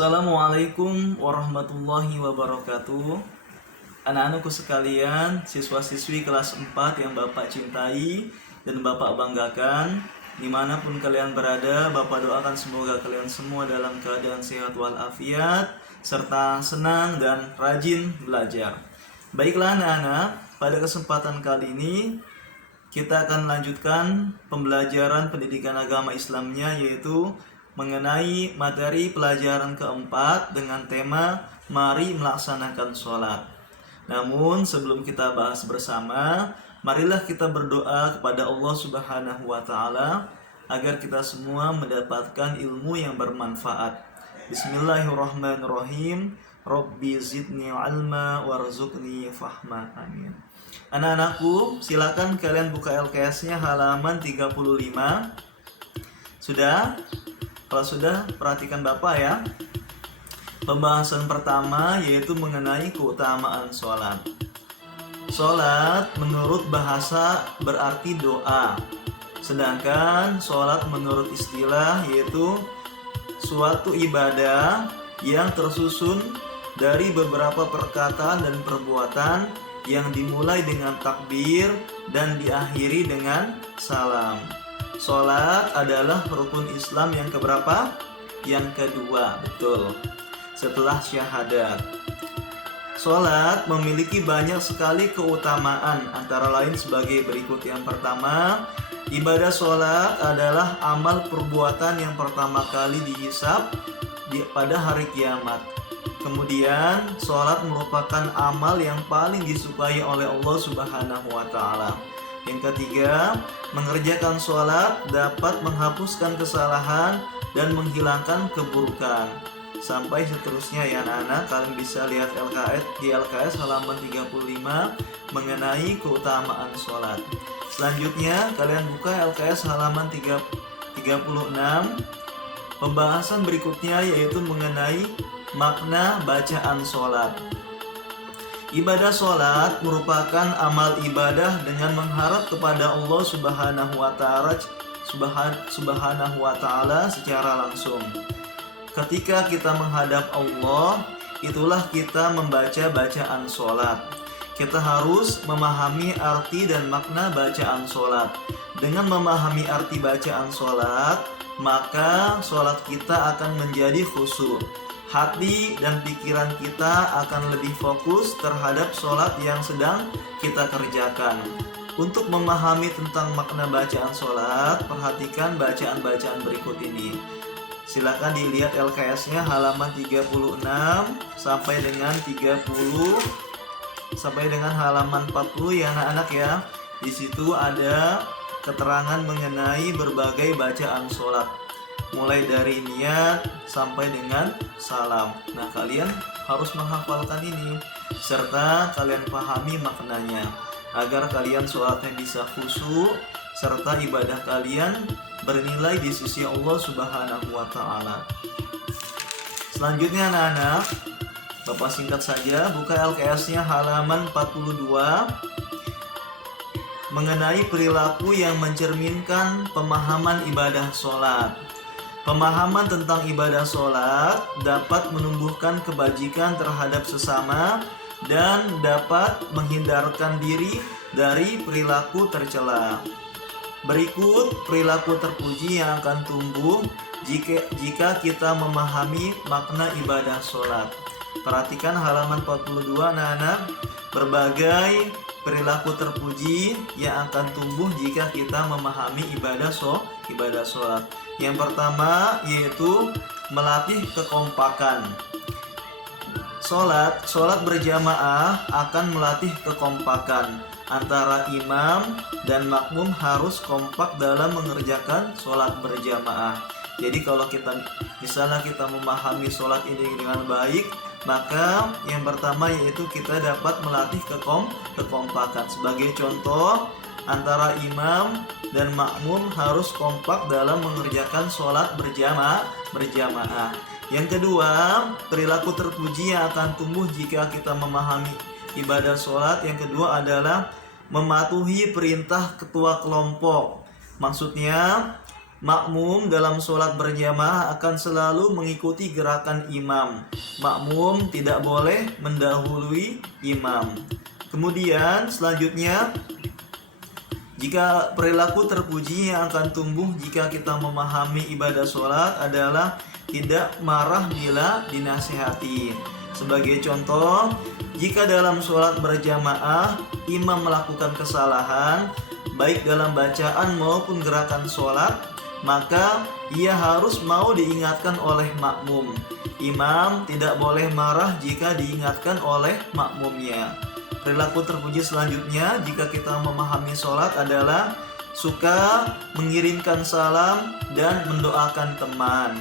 Assalamualaikum warahmatullahi wabarakatuh. Anak-anakku sekalian, siswa-siswi kelas 4 yang Bapak cintai dan Bapak banggakan, dimanapun kalian berada, Bapak doakan semoga kalian semua dalam keadaan sehat walafiat, serta senang dan rajin belajar. Baiklah anak-anak, pada kesempatan kali ini kita akan lanjutkan pembelajaran pendidikan agama Islamnya, yaitu mengenai materi pelajaran keempat dengan tema Mari Melaksanakan Sholat. Namun sebelum kita bahas bersama, marilah kita berdoa kepada Allah Subhanahu wa Ta'ala agar kita semua mendapatkan ilmu yang bermanfaat. Bismillahirrahmanirrahim. Rabbi zidni ilma warzuqni fahma. Amin. Anak-anakku, silakan kalian buka LKS-nya halaman 35. Sudah? Kalau sudah, perhatikan Bapak ya. Pembahasan pertama yaitu mengenai keutamaan sholat. Sholat menurut bahasa berarti doa. Sedangkan sholat menurut istilah yaitu suatu ibadah yang tersusun dari beberapa perkataan dan perbuatan yang dimulai dengan takbir dan diakhiri dengan salam. Sholat adalah rukun Islam yang keberapa? Yang kedua, betul. Setelah syahadat. Sholat memiliki banyak sekali keutamaan, antara lain sebagai berikut. Yang pertama, ibadah sholat adalah amal perbuatan yang pertama kali dihisab pada hari kiamat. Kemudian, sholat merupakan amal yang paling disukai oleh Allah Subhanahu wa Ta'ala. Yang ketiga, mengerjakan sholat dapat menghapuskan kesalahan dan menghilangkan keburukan. Sampai seterusnya ya anak-anak, kalian bisa lihat di LKS halaman 35 mengenai keutamaan sholat. Selanjutnya, kalian buka LKS halaman 36. Pembahasan berikutnya yaitu mengenai makna bacaan sholat. Ibadah sholat merupakan amal ibadah dengan mengharap kepada Allah Subhanahu wa Ta'ala secara langsung. Ketika kita menghadap Allah, itulah kita membaca bacaan sholat. Kita harus memahami arti dan makna bacaan sholat. Dengan memahami arti bacaan sholat, maka sholat kita akan menjadi khusyuk. Hati dan pikiran kita akan lebih fokus terhadap sholat yang sedang kita kerjakan. Untuk memahami tentang makna bacaan sholat, perhatikan bacaan-bacaan berikut ini. Silakan dilihat LKS-nya halaman 36 sampai dengan halaman 40 ya anak-anak ya. Di situ ada keterangan mengenai berbagai bacaan sholat, mulai dari niat sampai dengan salam. Nah, kalian harus menghafalkan ini serta kalian pahami maknanya agar kalian sholatnya bisa khusyuk serta ibadah kalian bernilai di sisi Allah Subhanahu wa Ta'ala. Selanjutnya anak-anak, Bapak singkat saja, buka LKS-nya halaman 42 mengenai perilaku yang mencerminkan pemahaman ibadah sholat. Pemahaman tentang ibadah sholat dapat menumbuhkan kebajikan terhadap sesama dan dapat menghindarkan diri dari perilaku tercela. Berikut perilaku terpuji yang akan tumbuh jika kita memahami makna ibadah sholat. Perhatikan halaman 42 anak-anak, berbagai perilaku terpuji yang akan tumbuh jika kita memahami ibadah sholat. Yang pertama yaitu melatih kekompakan. Sholat berjamaah akan melatih kekompakan. Antara imam dan makmum harus kompak dalam mengerjakan sholat berjamaah. Jadi kalau misalnya kita memahami sholat ini dengan baik, maka yang pertama yaitu kita dapat melatih kekompakan. Sebagai contoh, antara imam dan makmum harus kompak dalam mengerjakan sholat berjamaah. Yang kedua, perilaku terpuji yang akan tumbuh jika kita memahami ibadah sholat. Yang kedua adalah mematuhi perintah ketua kelompok. Maksudnya, Makmum dalam sholat berjamaah akan selalu mengikuti gerakan imam. Makmum tidak boleh mendahului imam. Kemudian selanjutnya, jika perilaku terpuji yang akan tumbuh jika kita memahami ibadah sholat adalah tidak marah bila dinasihati. Sebagai contoh, jika dalam sholat berjamaah imam melakukan kesalahan baik dalam bacaan maupun gerakan sholat, maka ia harus mau diingatkan oleh makmum. Imam tidak boleh marah jika diingatkan oleh makmumnya. Perilaku terpuji selanjutnya jika kita memahami sholat adalah suka mengirimkan salam dan mendoakan teman.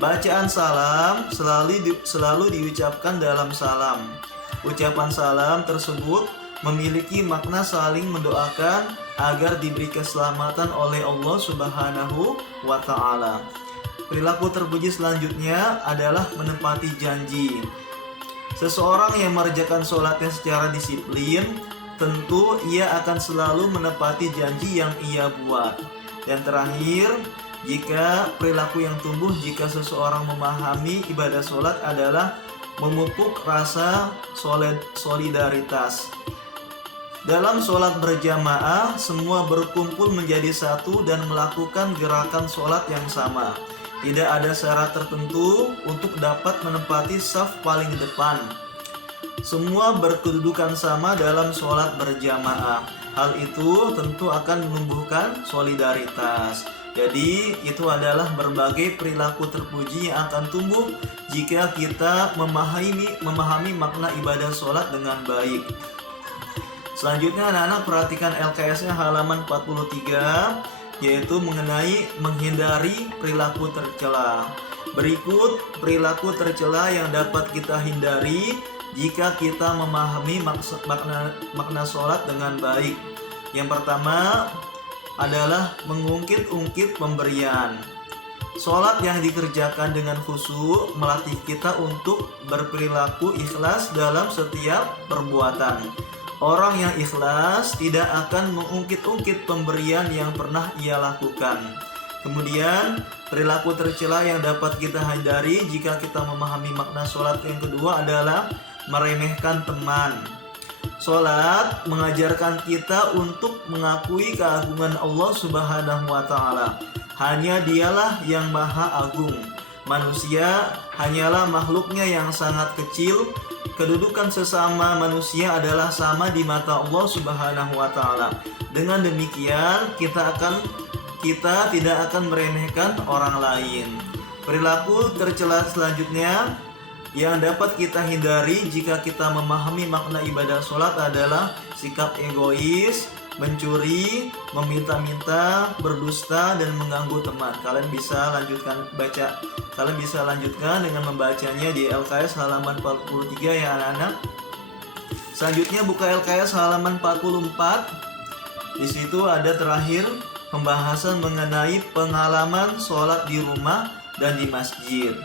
Bacaan salam selalu diucapkan dalam salam. Ucapan salam tersebut memiliki makna saling mendoakan agar diberi keselamatan oleh Allah Subhanahu wa Ta'ala. Perilaku terpuji selanjutnya adalah menepati janji. Seseorang yang mengerjakan sholatnya secara disiplin, tentu ia akan selalu menepati janji yang ia buat. Dan terakhir, jika perilaku yang tumbuh jika seseorang memahami ibadah sholat adalah memupuk rasa solidaritas. Dalam sholat berjamaah, semua berkumpul menjadi satu dan melakukan gerakan sholat yang sama. Tidak ada syarat tertentu untuk dapat menempati saf paling depan. Semua berkedudukan sama dalam sholat berjamaah. Hal itu tentu akan menumbuhkan solidaritas. Jadi itu adalah berbagai perilaku terpuji yang akan tumbuh jika kita memahami makna ibadah sholat dengan baik. Selanjutnya anak-anak perhatikan LKS-nya halaman 43, yaitu mengenai menghindari perilaku tercela. Berikut perilaku tercela yang dapat kita hindari jika kita memahami makna sholat dengan baik. Yang pertama adalah mengungkit-ungkit pemberian. Sholat yang dikerjakan dengan khusyuk melatih kita untuk berperilaku ikhlas dalam setiap perbuatan. Orang yang ikhlas tidak akan mengungkit-ungkit pemberian yang pernah ia lakukan. Kemudian, perilaku tercela yang dapat kita hindari jika kita memahami makna sholat yang kedua adalah meremehkan teman. Sholat mengajarkan kita untuk mengakui keagungan Allah Subhanahu wa Ta'ala. Hanya Dialah yang Maha Agung. Manusia hanyalah makhluknya yang sangat kecil. Kedudukan sesama manusia adalah sama di mata Allah Subhanahu wa Ta'ala. Dengan demikian, kita tidak akan meremehkan orang lain. Perilaku tercela selanjutnya yang dapat kita hindari jika kita memahami makna ibadah sholat adalah sikap egois, mencuri, meminta-minta, berdusta, dan mengganggu teman. Kalian bisa lanjutkan dengan membacanya di LKS halaman 43 ya anak-anak. Selanjutnya buka LKS halaman 44. Di situ ada terakhir pembahasan mengenai pengalaman sholat di rumah dan di masjid.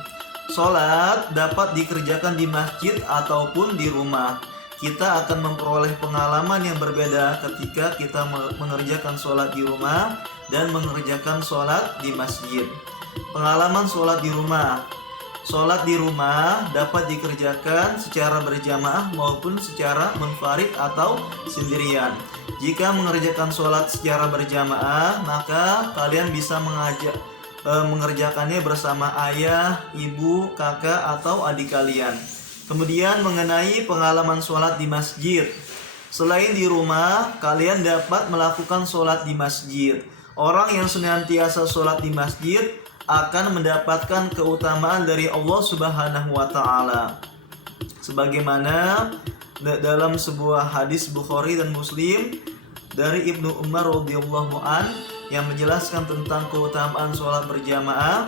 Sholat dapat dikerjakan di masjid ataupun di rumah. Kita akan memperoleh pengalaman yang berbeda ketika kita mengerjakan sholat di rumah dan mengerjakan sholat di masjid. Pengalaman sholat di rumah. Sholat di rumah dapat dikerjakan secara berjamaah maupun secara munfarid atau sendirian. Jika mengerjakan sholat secara berjamaah, maka kalian bisa mengerjakannya bersama ayah, ibu, kakak, atau adik kalian. Kemudian mengenai pengalaman sholat di masjid. Selain di rumah, kalian dapat melakukan sholat di masjid. Orang yang senantiasa sholat di masjid akan mendapatkan keutamaan dari Allah Subhanahu wa Ta'ala. Sebagaimana dalam sebuah hadis Bukhari dan Muslim dari Ibnu Umar radhiyallahu an yang menjelaskan tentang keutamaan sholat berjamaah,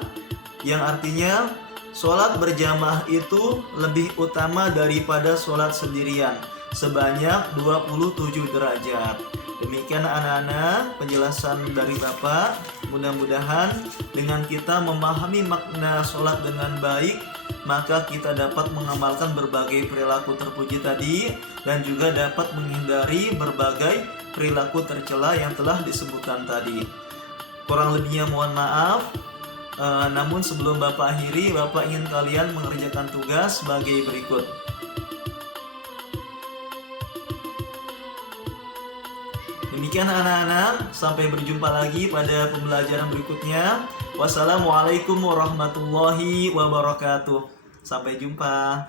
yang artinya sholat berjamaah itu lebih utama daripada sholat sendirian sebanyak 27 derajat. Demikian anak-anak penjelasan dari Bapak. Mudah-mudahan dengan kita memahami makna sholat dengan baik, maka kita dapat mengamalkan berbagai perilaku terpuji tadi dan juga dapat menghindari berbagai perilaku tercela yang telah disebutkan tadi. Kurang lebihnya mohon maaf. Namun sebelum Bapak akhiri, Bapak ingin kalian mengerjakan tugas sebagai berikut. Demikian anak-anak, sampai berjumpa lagi pada pembelajaran berikutnya. Wassalamualaikum warahmatullahi wabarakatuh. Sampai jumpa.